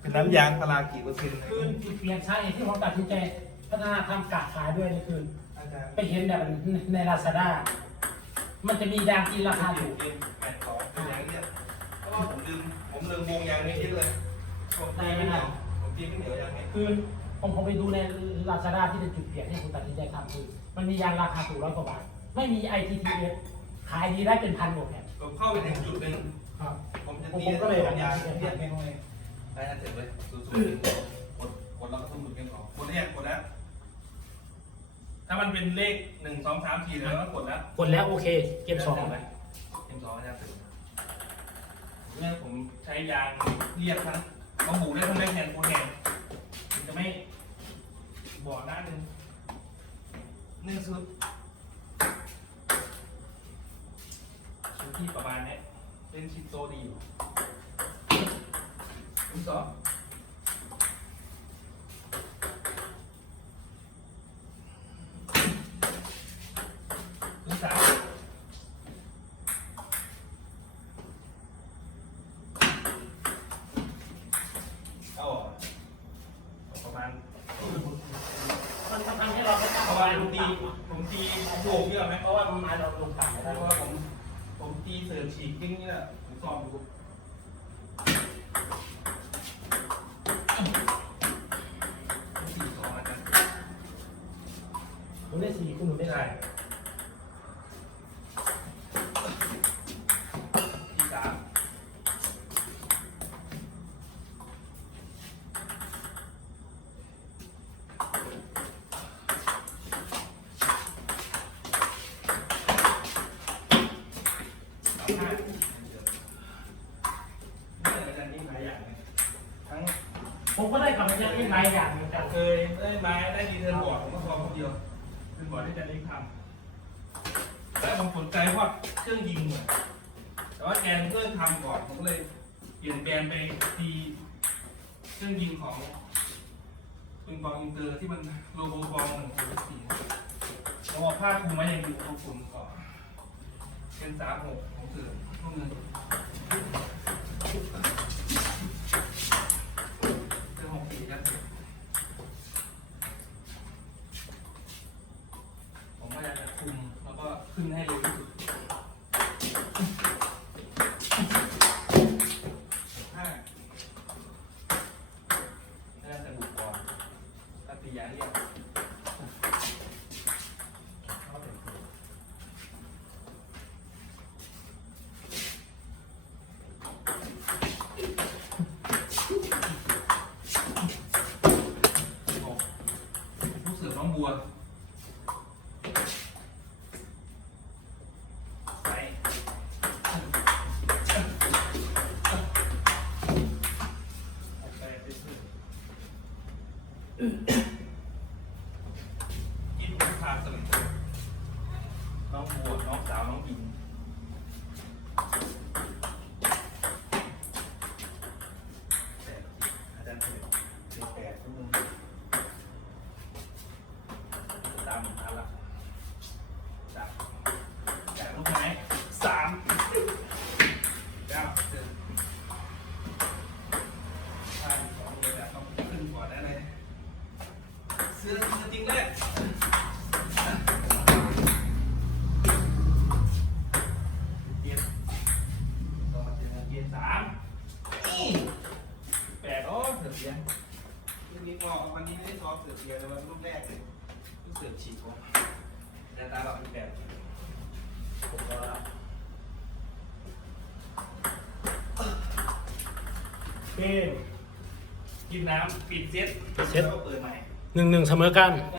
เป็นน้ำยางพารากี่เปอร์เซ็นต์คือจุดเปลี่ยนสาเหตุที่ผมตัดสินใจพัฒนาทำกาดขายด้วยนี่คืออาจารย์ไปเห็นแบบในลาซาด้ามันจะมียางที่ราคาถูกเอ็มแปดสองเป็นยางเนี่ยเพราะว่าผมลืมผมลืมวงยางนี้ทิ้งเลยผมตีไม่เหนียวผมตีไม่เหนียวยางนี้คือผมผมไปดูในลาซาด้าที่เป็นจุดเปลี่ยนที่ผมตัดสินใจทำคือมันมียางราคาถูกร้อยกว่าบาทไม่มี ITTS ขายดีได้เป็นพันกว่าแผ่นผมเข้าไปถึงจุดหนึ่งครับผมจะผมตีผมก็เลยวงยางแบบเนี่ย ไม่ห้อยได้นะเสร็จเลยสูสูกดกดแล้วก็ทุ่มดุดเกมของกดเนี่ยกดแล้ว ถ้ามันเป็นเลขหนึ่งสองสามสี่แล้วก็กดแล้วกดแล้วโอเค เก็บสองไหมเกมสองอาจารย์ตื่นเนี่ยผมใช้ยางเรียบทั้งต้องบูได้ทั้งแม่แทนโคแทนมันจะไม่บอดหน้าหนึ่งหนึ่งชุดชุดที่ประมาณเนี้ยเล่นชิปโซดีอยู่ ชุดสองชุดสามเอาออกประมาณมันทำให้เราไม่กล้าประมาณผมตีผมตีโบกเยอะไหมเพราะว่ามันมาเราลงต่ำไม่เพได้ราะว่าผมผมตีเสริมฉีกกิ้งนี่แหละผมซ้อมดูสี่สองอาจารย์ ผมได้สี่คุณหนูได้ไม่สาใช่มที่สามสามห้านี่อาจารย์ยิ่งหลายอย่เลยทั้งผมก็ได้กลับมาเยอะอีกหลายอย่างเหมือนกันเคยได้ไม้ได้ดีเทิร์นบอร์ดผมก็ซ้อคนเดียว เป็นบอร์ดที่จะเล็กทำแล้วผมสนใจเพราเครื่องยิงเหมือนแต่ว่าแกนเพื่อนทำก่อนผมก็เลยเปลี่ยนแบรนด์ไปทีเครื่องยิงของปืนบอลอินเตอร์ที่มันโลโก้บอลหนึ่งสี่ผมเอาผ้าคลุมไว้อย่างอยู่ของผมก่อนเป็นสามหกของเสือพวกนึงเป็นหกสี่ครับ ผมก็อยากจะคุมแล้วก็ ขึ้นให้เร็ว กินผู้พาสลิดน้องบัวน้องสาว น้องอินแปดอาจารย์เสด็จเจ็ดแปดทุกคนตามหาละจับแต่ลูกไม้สามเก้าเจ็ดห้าสองเลยอะต้องขึ้นก่อนได้เลย เสื้อจ ริงๆเลยเย็นต้องมาเจอเย็นสามนี่แปดโอ้เสือเสียงวันนี้บอกวันนี้ไม่ได้ซ้อมเสือเสียงเลยวันรูปแรกเลยเสือฉีกผมแต่ตาเราเป็นแปดผมก็เกมกินน้ำปิดเซ็ตเซ็ตแล้วก็เปิดใหม่ หนึ่งหนึ่งเสมอกัน